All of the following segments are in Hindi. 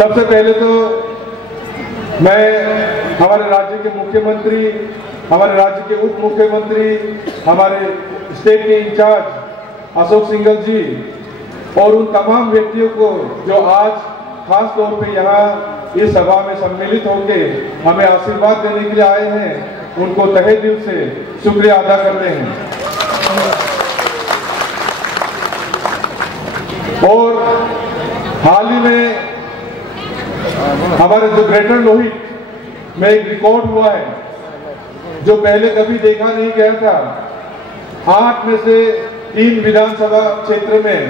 सबसे पहले तो मैं हमारे राज्य के मुख्यमंत्री, हमारे राज्य के उप मुख्यमंत्री, हमारे स्टेट के इंचार्ज अशोक सिंघल जी और उन तमाम व्यक्तियों को जो आज खास तौर पे यहाँ इस सभा में सम्मिलित होकर हमें आशीर्वाद देने के लिए आए हैं, उनको तहे दिल से शुक्रिया अदा करते हैं। और हाल ही में हमारे जो ग्रेटर लोहित में एक रिकॉर्ड हुआ है जो पहले कभी देखा नहीं गया था। 8 में से 3 विधानसभा क्षेत्र में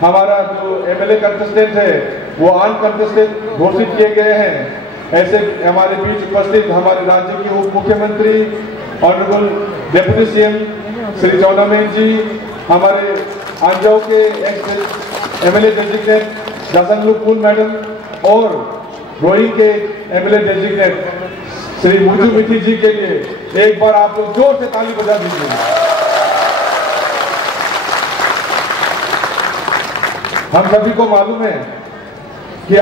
हमारा जो एमएलए कंटेस्टेंट है वो अनकंटेस्टेड घोषित किए गए हैं। ऐसे हमारे बीच उपस्थित हमारे राज्य के उप मुख्यमंत्री ऑनरेबल डिप्टी सीएम श्री चौनामेन जी, हमारे अंजाव के एक्स एमएलए डेजिग्नेट दासंगलू फूल मैडम और रोहिंग के एमएलए डेजिग्नेट श्री मुजू मिथी जी के लिए एक बार आप लोग जोर से ताली बजा दीजिए। हम सभी को मालूम है कि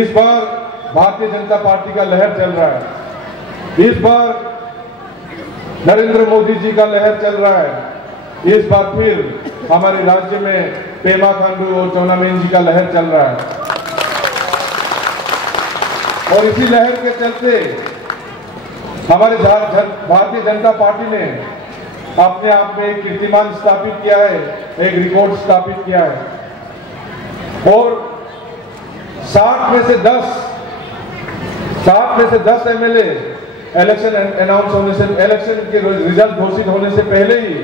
इस बार भारतीय जनता पार्टी का लहर चल रहा है, इस बार नरेंद्र मोदी जी का लहर चल रहा है, इस बार फिर हमारे राज्य में पेमा खांडू और चौनामेन जी का लहर चल रहा है। और इसी लहर के चलते हमारे भारतीय जनता पार्टी ने अपने आप में एक कीर्तिमान स्थापित किया है, एक रिकॉर्ड स्थापित किया है। और 60 में से 10 एमएलए इलेक्शन अनाउंस होने से, इलेक्शन के रिजल्ट घोषित होने से पहले ही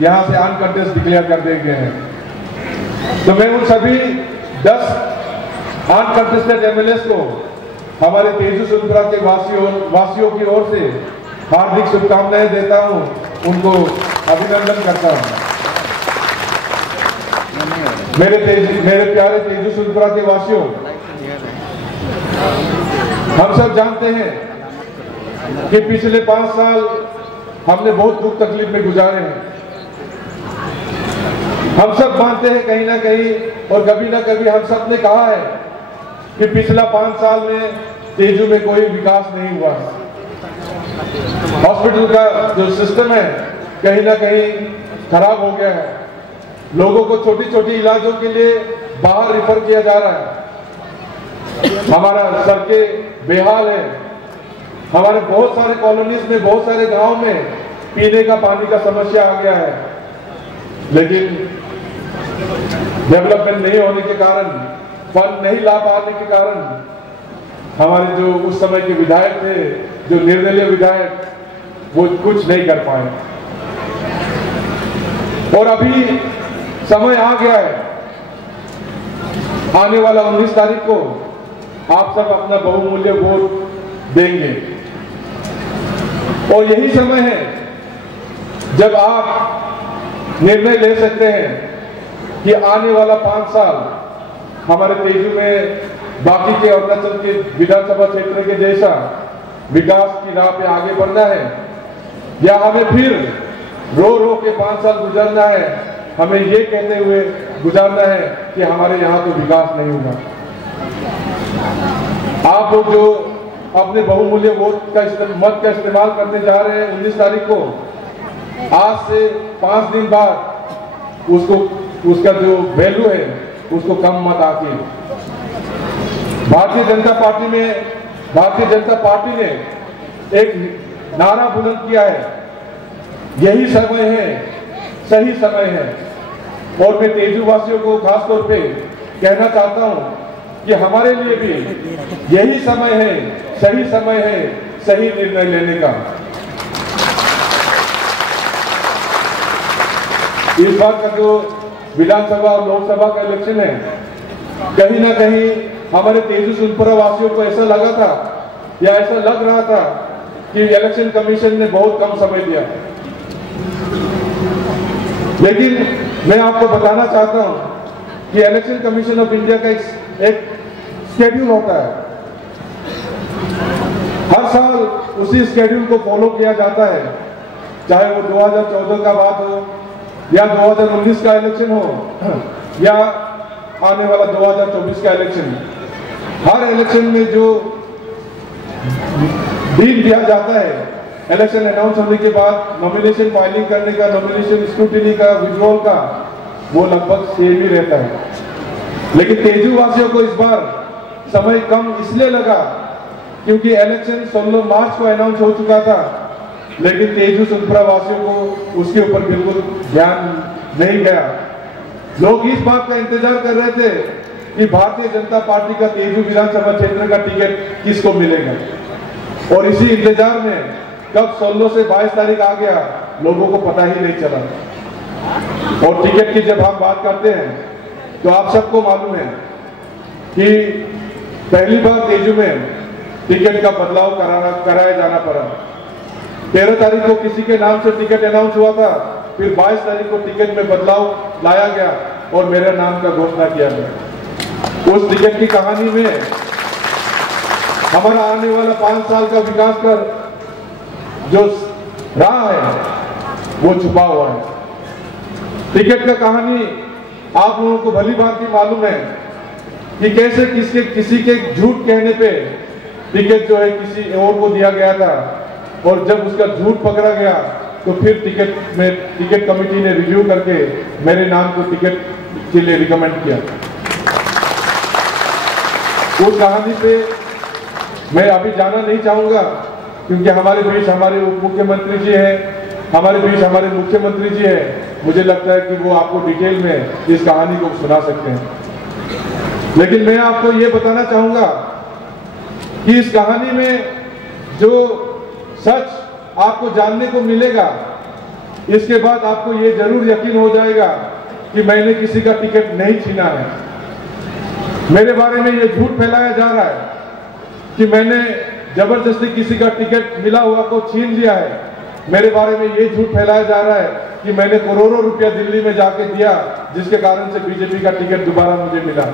यहां से अनकंटेस्ट डिक्लेयर कर दिए गए हैं। तो मैं उन सभी 10 अनकंटेस्टेड एमएलए को हमारे तेजू सुंदरा के वासियों की ओर से हार्दिक शुभकामनाएं देता हूं, उनको अभिनंदन करता हूं। मेरे प्यारे तेजू सुंदरा के वासियों, हम सब जानते हैं कि पिछले 5 साल हमने बहुत दुख तकलीफ में गुजारे हैं। हम सब मानते हैं कहीं ना कहीं और कभी ना कभी हम सब ने कहा है कि पिछला 5 साल में तेजू में कोई विकास नहीं हुआ। हॉस्पिटल का जो सिस्टम है कहीं ना कहीं खराब हो गया है, लोगों को छोटी छोटी इलाजों के लिए बाहर रिफर किया जा रहा है, हमारा सड़कें बेहाल है, हमारे बहुत सारे कॉलोनीज में, बहुत सारे गांव में पीने का पानी का समस्या आ गया है। लेकिन डेवलपमेंट नहीं होने के कारण, फंड नहीं ला पाने के कारण हमारे जो उस समय के विधायक थे, जो निर्दलीय विधायक, वो कुछ नहीं कर पाए। और अभी समय आ गया है, आने वाला 19 तारीख को आप सब अपना बहुमूल्य वोट देंगे और यही समय है जब आप निर्णय ले सकते हैं कि आने वाला 5 साल हमारे तेजू में बाकी के अरुणाचल के विधानसभा क्षेत्र के जैसा विकास की राह पे आगे बढ़ना है या हमें फिर रो के 5 साल गुजरना है, हमें ये कहते हुए गुजारना है कि हमारे यहाँ तो विकास नहीं होगा। आप लोग जो अपने बहुमूल्य वोट का मत का इस्तेमाल करने जा रहे हैं 19 तारीख को, आज से 5 दिन बाद उसका जो वैल्यू है उसको कम मत आके भारतीय जनता पार्टी ने एक नारा बुलंद किया है, यही समय है, सही समय है। और मैं तेजू वासियों को खास तौर पे कहना चाहता हूं कि हमारे लिए भी यही समय है, सही निर्णय लेने का। इस बार का जो विधानसभा और लोकसभा का इलेक्शन है, कहीं ना कहीं हमारे तेजू सुनपुरा वासियों को ऐसा लगा था या ऐसा लग रहा था कि इलेक्शन कमीशन ने बहुत कम समय दिया। लेकिन मैं आपको बताना चाहता हूं कि इलेक्शन कमीशन ऑफ इंडिया का एक शेड्यूल होता है, हर साल उसी शेड्यूल को फॉलो किया जाता है, चाहे वो 2014 का बात हो या 2019 का इलेक्शन हो या आने वाला 2024 का इलेक्शन। हर इलेक्शन में जो डील दिया जाता है, इलेक्शन अनाउंस होने के बाद नॉमिनेशन फाइलिंग करने का, नॉमिनेशन स्क्रूटिनी का, विड्रॉल का, वो लगभग सेम ही रहता है। लेकिन तेजू वासियों को इस बार समय कम इसलिए लगा क्योंकि इलेक्शन 16 मार्च को अनाउंस हो चुका था, लेकिन तेजू सुनपुरा वासियों को उसके ऊपर बिल्कुल ध्यान नहीं गया। लोग इस बात का इंतजार कर रहे थे कि भारतीय जनता पार्टी का तेजू विधानसभा क्षेत्र का टिकट किसको मिलेगा, और इसी इंतजार में कब 16 से 22 तारीख आ गया, लोगों को पता ही नहीं चला। और टिकट की जब हम बात करते हैं तो आप सबको मालूम है कि पहली बार तेजू में टिकट का बदलाव कराया जाना पड़ा। 13 तारीख को किसी के नाम से टिकट अनाउंस हुआ था, फिर 22 तारीख को टिकट में बदलाव लाया गया और मेरे नाम का घोषणा किया गया। उस टिकट की कहानी में हमारा आने वाला 5 साल का विकास कर जो रहा है वो छुपा हुआ है। टिकट का कहानी आप लोगों को भली भांति मालूम है कि कैसे किसी के झूठ कहने पे टिकट जो है किसी और को दिया गया था, और जब उसका झूठ पकड़ा गया तो फिर टिकट कमेटी ने रिव्यू करके मेरे नाम को टिकट के लिए रिकमेंड किया। उस कहानी पे मैं अभी जाना नहीं चाहूंगा क्योंकि हमारे बीच हमारे उप मुख्यमंत्री जी हैं, हमारे बीच हमारे मुख्यमंत्री जी हैं। मुझे लगता है कि वो आपको डिटेल में इस कहानी को सुना सकते हैं। लेकिन मैं आपको ये बताना चाहूंगा कि इस कहानी में जो सच आपको जानने को मिलेगा, इसके बाद आपको ये जरूर यकीन हो जाएगा कि मैंने किसी का टिकट नहीं छीना है। मेरे बारे में ये झूठ फैलाया जा रहा है कि मैंने जबरदस्ती किसी का टिकट मिला हुआ को छीन लिया है। मेरे बारे में ये झूठ फैलाया जा रहा है कि मैंने करोड़ों रुपया दिल्ली में जाके दिया, जिसके कारण से बीजेपी का टिकट दोबारा मुझे मिला।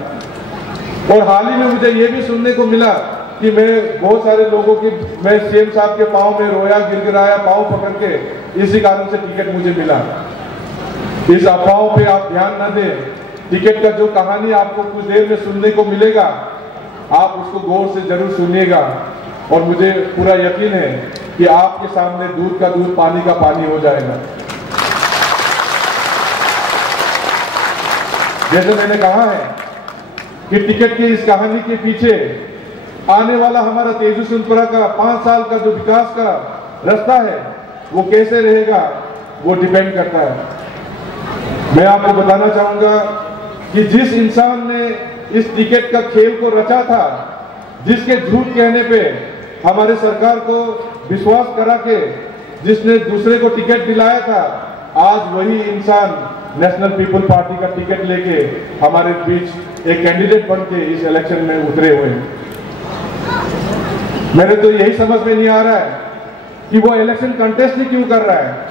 और हाल ही में मुझे ये भी सुनने को मिला कि मैं बहुत सारे लोगों की मैं सीएम साहब के पांव में रोया, गिड़गिड़ाया, पांव पकड़ के, इसी कारण से टिकट मुझे मिला। इस अफवाहों पे आप ध्यान न दें। टिकट का जो कहानी आपको कुछ देर में सुनने को मिलेगा, आप उसको गौर से जरूर सुनिएगा, और मुझे पूरा यकीन है कि आपके सामने दूध का दूध, पानी का पानी हो जाएगा। जैसे मैंने कहा है कि टिकट की इस कहानी के पीछे आने वाला हमारा तेजू सुनपुरा का 5 साल का जो विकास का रास्ता है वो कैसे रहेगा, वो डिपेंड करता है। मैं आपको बताना चाहूंगा कि जिस इंसान ने इस टिकट का खेल को रचा था, जिसके झूठ कहने पे हमारे सरकार को विश्वास करा के जिसने दूसरे को टिकट दिलाया था, आज वही इंसान नेशनल पीपल पार्टी का टिकट लेके हमारे बीच एक कैंडिडेट बन के इस इलेक्शन में उतरे हुए हैं। मेरे तो यही समझ में नहीं आ रहा है कि वो इलेक्शन कंटेस्ट ही क्यों कर रहा है।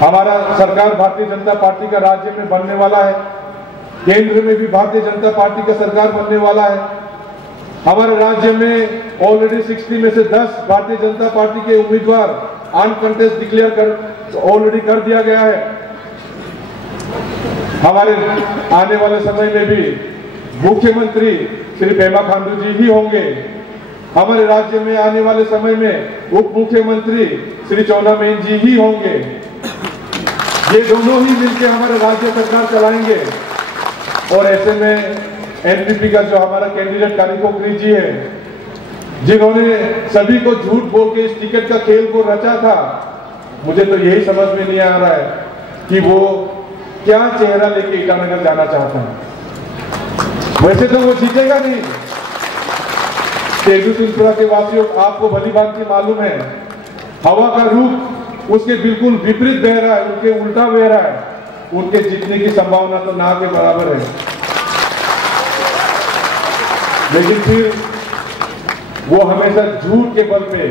हमारा सरकार भारतीय जनता पार्टी का राज्य में बनने वाला है, केंद्र में भी भारतीय जनता पार्टी का सरकार बनने वाला है। हमारे राज्य में ऑलरेडी 60 में से 10 भारतीय जनता पार्टी के उम्मीदवार अनकंटेस्ट डिक्लेयर ऑलरेडी कर दिया गया है। हमारे आने वाले समय में भी मुख्यमंत्री श्री पेमा खांडू जी ही होंगे। हमारे राज्य में आने वाले समय में उप मुख्यमंत्री श्री चौनामेन जी ही होंगे। ये दोनों ही मिलकर हमारे राज्य सरकार चलाएंगे। और ऐसे में एनपीपी का जो हमारा कैंडिडेट कालीकोकरी जी है, जिन्होंने सभी को झूठ बोल के इस टिकट का खेल को रचा था, मुझे तो यही समझ में नहीं आ रहा है कि वो क्या चेहरा लेके ईटानगर जाना चाहता है। वैसे तो वो जीतेगा नहीं। तेजू सुनपुरा के वासियों, आपको भली भांति मालूम है, हवा का रुख उसके बिल्कुल विपरीत बह रहा है, उनके उल्टा बह रहा है। उनके जीतने की संभावना तो ना के बराबर है। लेकिन फिर वो हमेशा झूठ के बल पे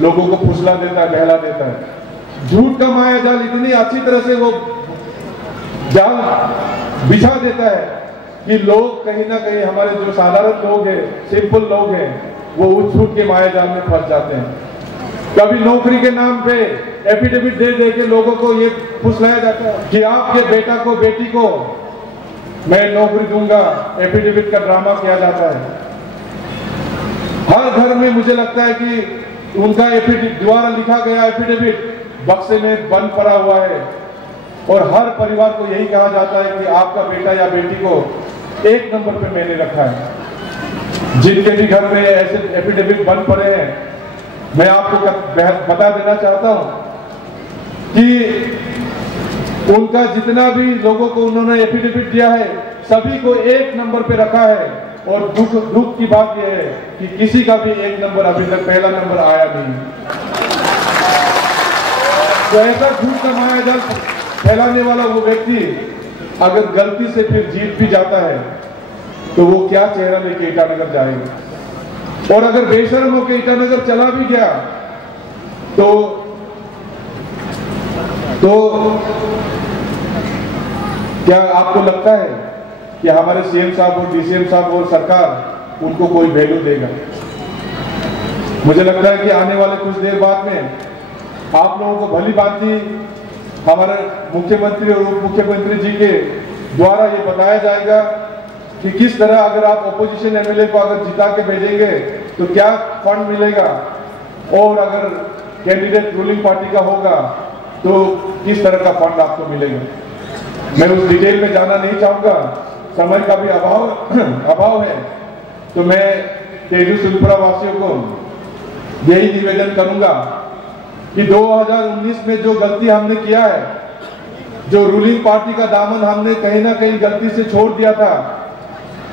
लोगों को फुसला देता है, बहला देता है। झूठ का माया जाल इतनी अच्छी तरह से वो जाल बिछा देता है कि लोग कहीं ना कहीं, हमारे जो साधारण लोग हैं, सिंपल लोग हैं, वो उस झूठ के माया जाल में फंस जाते हैं। कभी नौकरी के नाम पे एफिडेविट दे दे के लोगों को ये फुसलाया जाता है कि आपके बेटा को, बेटी को मैं नौकरी दूंगा, एफिडेविट का ड्रामा किया जाता है। हर घर में मुझे लगता है कि उनका एफिडेविट द्वारा लिखा गया एफिडेविट बक्से में बंद पड़ा हुआ है और हर परिवार को यही कहा जाता है कि आपका बेटा या बेटी को 1 नंबर पे मैंने रखा है। जिनके भी घर में ऐसे एफिडेविट बंद पड़े हैं, मैं आपको बता देना चाहता हूं कि उनका जितना भी लोगों को उन्होंने एफिडेविट दिया है, सभी को 1 नंबर पे रखा है। और दुख की बात यह है कि किसी का भी 1 नंबर अभी तक पहला नंबर आया नहीं। तो ऐसा झूठ का मायाजाल फैलाने वाला वो व्यक्ति अगर गलती से फिर जीत भी जाता है तो वो क्या चेहरा लेके ईटानगर जाएगा। और अगर बेशर्म होकर ईटानगर चला भी गया तो क्या आपको लगता है कि हमारे सीएम साहब और डीसीएम साहब और सरकार उनको कोई वैल्यू देगा? मुझे लगता है कि आने वाले कुछ देर बाद में आप लोगों को भली भांति हमारे मुख्यमंत्री और उप मुख्यमंत्री जी के द्वारा ये बताया जाएगा कि किस तरह अगर आप ऑपोजिशन एमएलए को अगर जिता के भेजेंगे तो क्या फंड मिलेगा, और अगर कैंडिडेट रूलिंग पार्टी का होगा तो किस तरह का फंड आपको मिलेगा। मैं उस डिटेल में जाना नहीं चाहूंगा, समय का भी अभाव है। तो मैं तेजू सुलपुरा वासियों को यही निवेदन करूंगा कि 2019 में जो गलती हमने किया है, जो रूलिंग पार्टी का दामन हमने कहीं ना कहीं गलती से छोड़ दिया था,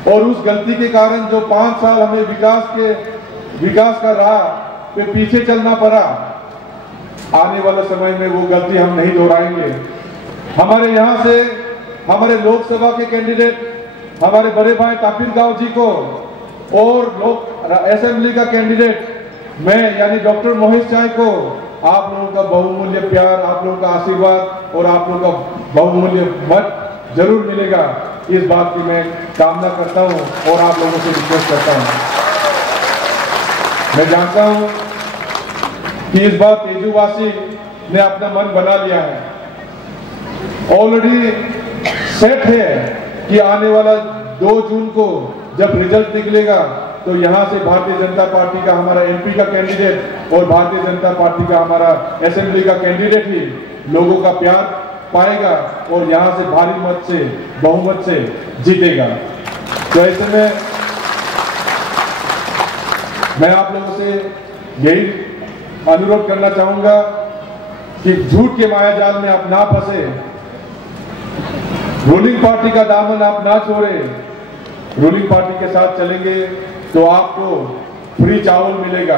और उस गलती के कारण जो 5 साल हमें विकास का राह पे पीछे चलना पड़ा, आने वाले समय में वो गलती हम नहीं दोहराएंगे। हमारे यहाँ से हमारे लोकसभा के कैंडिडेट हमारे बड़े भाई तापिर गांव जी को और असेंबली का कैंडिडेट मैं यानी डॉक्टर मोहित चाय को आप लोगों का बहुमूल्य प्यार, आप लोगों का आशीर्वाद और आप लोगों का बहुमूल्य मत जरूर मिलेगा। इस बात की मैं कामना करता हूं और आप लोगों से रिक्वेस्ट करता हूं। मैं जानता हूं कि इस बार तेजूवासी ने अपना मन बना लिया है, ऑलरेडी सेट है कि आने वाला 2 जून को जब रिजल्ट निकलेगा तो यहां से भारतीय जनता पार्टी का हमारा एमपी का कैंडिडेट और भारतीय जनता पार्टी का हमारा असेंबली का कैंडिडेट ही लोगों का प्यार पाएगा और यहां से भारी मत से, बहुमत से जीतेगा। तो ऐसे में मैं आप लोगों से यही अनुरोध करना चाहूंगा कि झूठ के मायाजाल में आप ना फंसे, रूलिंग पार्टी का दामन आप ना छोड़े। रूलिंग पार्टी के साथ चलेंगे तो आपको फ्री चावल मिलेगा।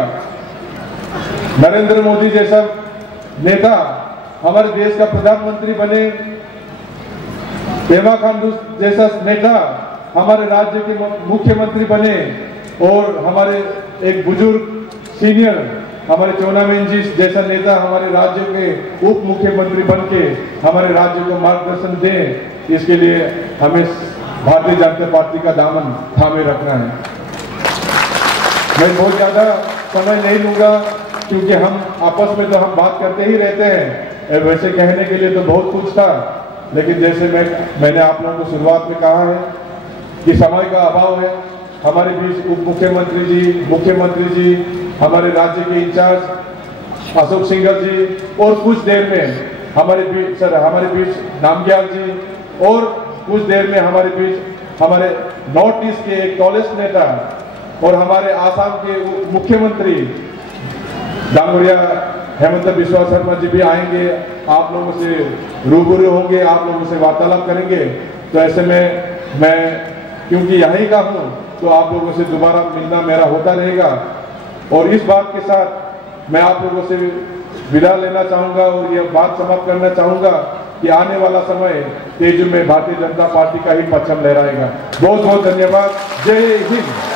नरेंद्र मोदी जैसा नेता हमारे देश का प्रधानमंत्री बने, पेमा खांडू जैसा नेता हमारे राज्य के मुख्यमंत्री बने, और हमारे एक बुजुर्ग सीनियर हमारे चौनामेन जी जैसा नेता हमारे राज्य के उप मुख्यमंत्री बन के हमारे राज्य को मार्गदर्शन दें। इसके लिए हमें भारतीय जनता पार्टी का दामन थामे रखना है। मैं बहुत ज्यादा समय नहीं लूंगा क्योंकि हम आपस में तो हम बात करते ही रहते हैं, वैसे कहने के लिए तो बहुत कुछ था, लेकिन जैसे मैंने आप लोगों को शुरुआत में कहा है कि समय का अभाव है। हमारे बीच उप मुख्यमंत्री जी, मुख्यमंत्री जी, हमारे राज्य के इंचार्ज अशोक सिंघल जी, और कुछ देर में हमारे बीच नामग्याल जी, और कुछ देर में हमारे बीच हमारे नॉर्थ ईस्ट के एक टॉलेस्ट नेता और हमारे आसाम के मुख्यमंत्री डांगोरिया हेमंत बिस्वा शर्मा जी भी आएंगे, आप लोगों से रूबरू होंगे, आप लोगों से वार्तालाप करेंगे। तो ऐसे में मैं क्योंकि यहीं का हूं तो आप लोगों से दोबारा मिलना मेरा होता रहेगा। और इस बात के साथ मैं आप लोगों से विदा लेना चाहूंगा और ये बात समाप्त करना चाहूंगा कि आने वाला समय तेजू में भारतीय जनता पार्टी का ही परचम लहराएगा। बहुत बहुत धन्यवाद। जय हिंद।